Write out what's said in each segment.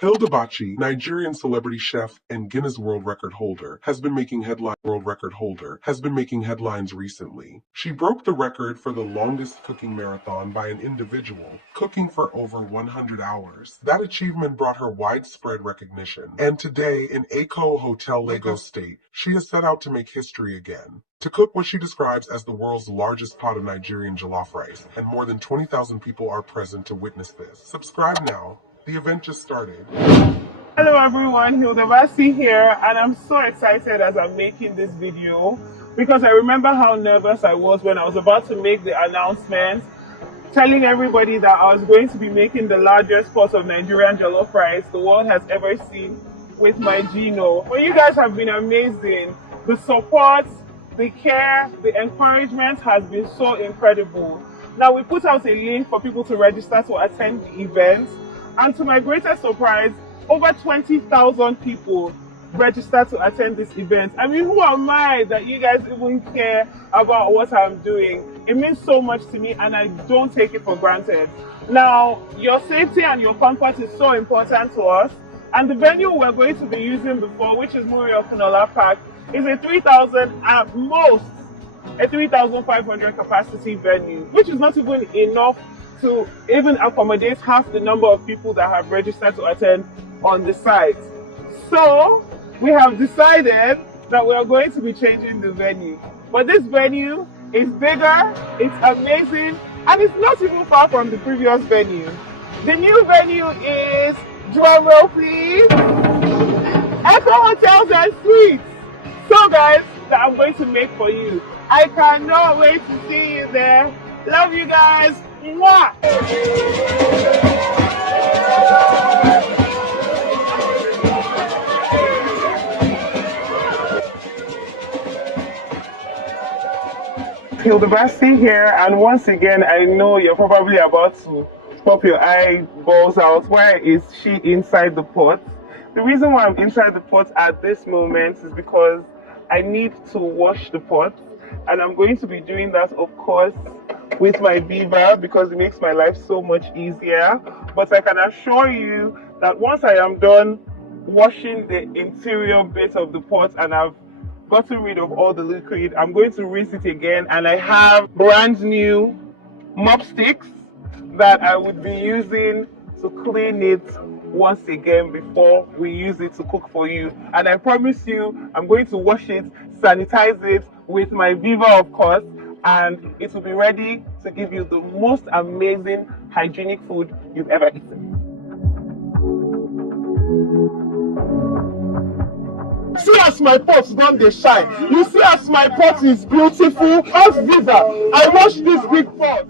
Hilda Baci, Nigerian celebrity chef and Guinness World Record holder, has been making headlines recently. She broke the record for the longest cooking marathon by an individual, cooking for over 100 hours. That achievement brought her widespread recognition, and today in Eko Hotel, Lagos State, she has set out to make history again. To cook what she describes as the world's largest pot of Nigerian jollof rice, and more than 20,000 people are present to witness this. Subscribe now. The event just started. Hello everyone, Hilda Baci here, and I'm so excited as I'm making this video because I remember how nervous I was when I was about to make the announcement, telling everybody that I was going to be making the largest pot of Nigerian jollof rice the world has ever seen with my Gino. Well, you guys have been amazing. The support, the care, the encouragement has been so incredible. Now we put out a link for people to register to attend the event. And to my greatest surprise, over 20,000 people registered to attend this event. I mean, who am I that you guys even care about what I'm doing? It means so much to me and I don't take it for granted. Now, your safety and your comfort is so important to us. And the venue we're going to be using before, which is Muri Okunola Park, is a 3,000 at most, a 3,500 capacity venue, which is not even enough to even accommodate half the number of people that have registered to attend on the site. So we have decided that we are going to be changing the venue. But this venue is bigger, it's amazing, and it's not even far from the previous venue. The new venue is, drumroll please, Echo Hotels and Suites. So guys, that I'm going to make for you. I cannot wait to see you there. Love you guys. Mwah! Hilda Baci here, and once again, I know you're probably about to pop your eyeballs out. Why is she inside the pot? The reason why I'm inside the pot at this moment is because I need to wash the pot, and I'm going to be doing that, of course, with my beaver because it makes my life so much easier. But I can assure you that once I am done washing the interior bit of the pot and I've gotten rid of all the liquid, I'm going to rinse it again, and I have brand new mop sticks that I would be using to clean it once again before we use it to cook for you. And I promise you, I'm going to wash it, sanitize it with my beaver, of course, and it will be ready to give you the most amazing hygienic food you've ever eaten. See as my pot don dey shine. You see as my pot is beautiful. Ask Visa, I wash this big pot.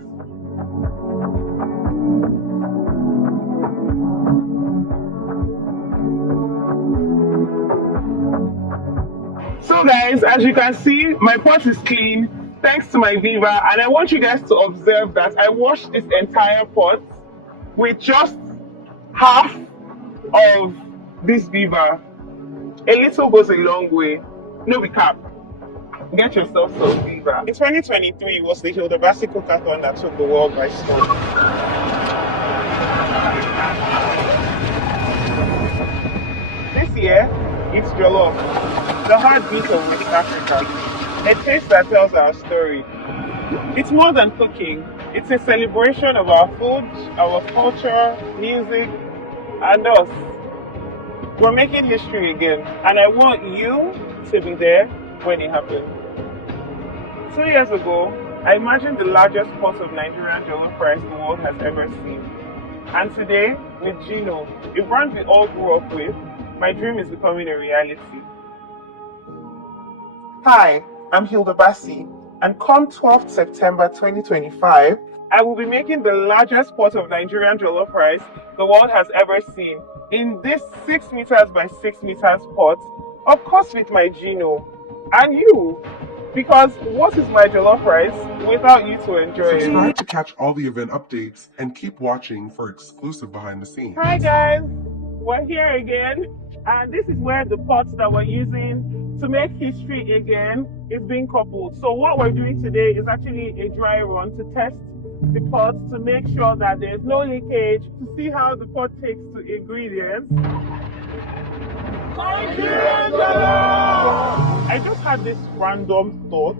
So guys, as you can see, my pot is clean thanks to my Viva, and I want you guys to observe that I washed this entire pot with just half of this Viva. A little goes a long way. No be cap. Get yourself some Viva. In 2023, it was the Hilda Baci Cookathon that took the world by storm. This year, it's Jollof, the heartbeat of West Africa. A taste that tells our story. It's more than cooking. It's a celebration of our food, our culture, music, and us. We're making history again, and I want you to be there when it happens. 2 years ago, I imagined the largest pot of Nigerian jollof rice the world has ever seen. And today, with Gino, a brand we all grew up with, my dream is becoming a reality. Hi, I'm Hilda Baci, and come 12th September 2025, I will be making the largest pot of Nigerian jollof rice the world has ever seen in this 6 meters by 6 meters pot, of course with my Gino and you. Because what is my jollof rice without you to enjoy it? Subscribe to catch all the event updates and keep watching for exclusive behind the scenes. Hi guys, we're here again, and this is where the pots that we're using to make history again is being coupled. So what we're doing today is actually a dry run to test the pot to make sure that there's no leakage, to see how the pot takes to ingredients. I just had this random thought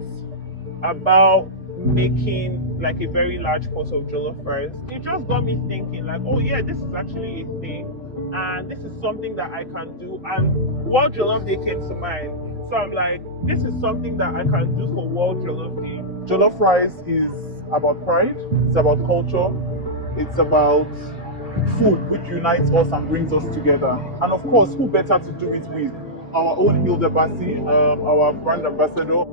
about making like a very large pot of jollof rice. It just got me thinking like, oh yeah, this is actually a thing and this is something that I can do, and World Jollof Day came to mind. So I'm like, this is something that I can do for World Jollof Day. Jollof rice is about pride, it's about culture, it's about food which unites us and brings us together. And of course, who better to do it with? Our own Hilda Baci, our brand ambassador.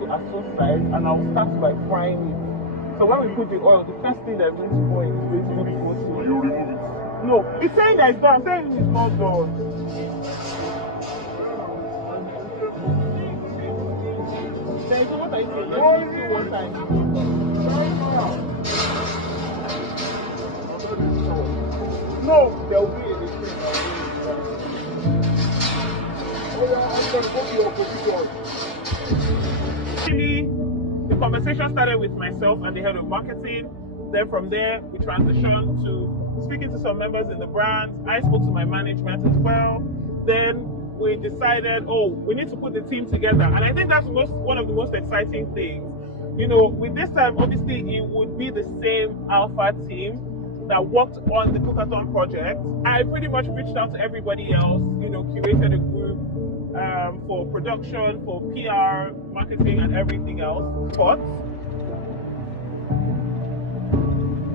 To assess size, and I'll start by frying it. So when we put the oil, the first thing that's going to go in is basically mostly. You remove it? No, it's saying that it's done. I'm saying it's not done. There is no what I say. Let's see one time. No, there will be a mistake. Actually, the conversation started with myself and the head of marketing. Then from there, we transitioned to speaking to some members in the brand. I spoke to my management as well. Then we decided, oh, we need to put the team together. And I think that's one of the most exciting things. You know, with this time, obviously, it would be the same alpha team that worked on the Cookathon project. I pretty much reached out to everybody else, you know, curated a group for production, for PR, marketing, and everything else. But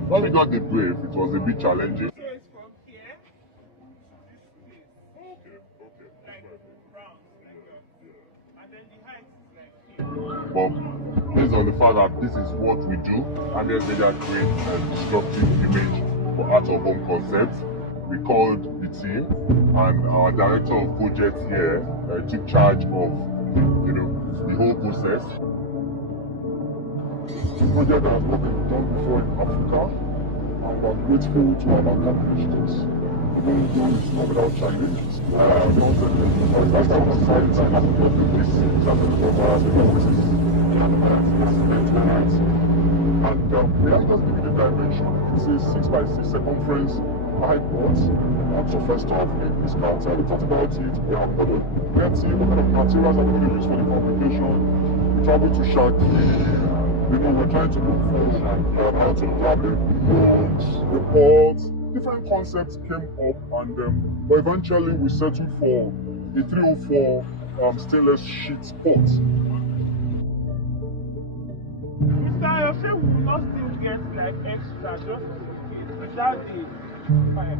when we got the brief, it was a bit challenging. so it's from here to this place. Okay. Like round, like that. And then the height is like here. But based on the fact that this is what we do, and there's media create a destructive image for Art of Home concepts, we called the team, and our director of projects here took charge of, you know, the whole process. This project has not been done before in Africa, and we're grateful to have accomplished this. The main goal is not without challenges. First time on site, I have to go through this and we have just given the dimension. It's a 6x6 circumference high pot. So first off, in this counter, we talked about it. We have got a plenty, what kind of materials are we going to use for the fabrication. We travel to Shaki. You know, we're trying to look for how to grab the mugs, the pots. Different concepts came up, and but eventually we settled for the 304 stainless sheet pot. Mr. Ayoshe will not still get like extra just in case without the fire.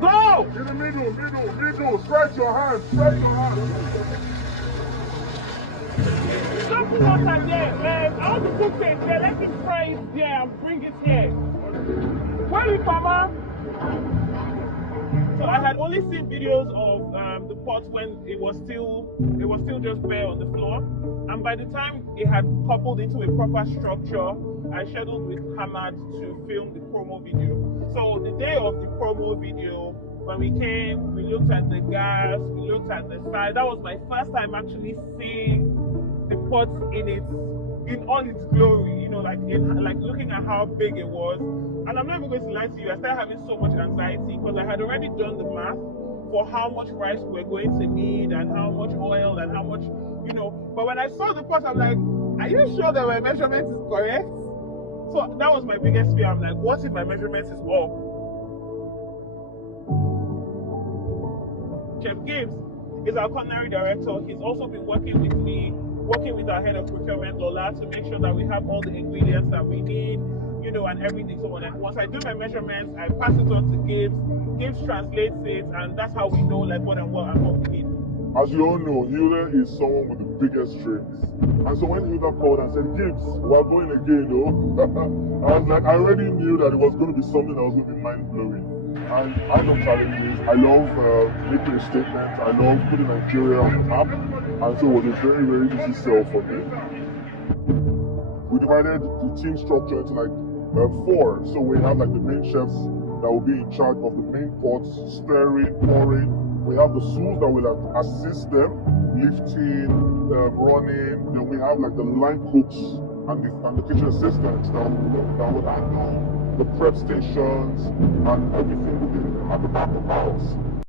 Go! In the middle, spread your hands, Don't put water there. I want to put it there. Let me fry it there and bring it here. Where is Mama? So I had only seen videos of the pot when it was still just bare on the floor, and by the time it had coupled into a proper structure, I scheduled with Hamad to film the promo video. So the day of the promo video, when we came, we looked at the gas, we looked at the side. That was my first time actually seeing the pot in all its glory, you know, like looking at how big it was. And I'm not even going to lie to you, I started having so much anxiety because I had already done the math for how much rice we're going to need and how much oil and how much, you know. But when I saw the pot, I'm like, are you sure that my measurement is correct? So that was my biggest fear. I'm like, what if my measurement is off? Chef Gibbs is our culinary director. He's also been working with me, working with our head of procurement, Lola, to make sure that we have all the ingredients that we need, you know, and everything. So once I do my measurements, I pass it on to Gibbs. Gibbs translates it, and that's how we know like what and what we need. As you all know, Hilda is someone with the biggest strengths. And so when Hilda called and said, Gibbs, we're going again, though, I was like, I already knew that it was going to be something that was going to be mind-blowing. And I love challenges. I love making a statement. I love putting Nigeria on the map. And so it was a very, very easy sell for me. We divided the team structure into like 4. So we have like the main chefs that will be in charge of the main pots, stirring, pouring. We have the sous that will assist them lifting, running. Then we have like the line cooks and the kitchen assistants that would handle the prep stations and everything at the back of the house.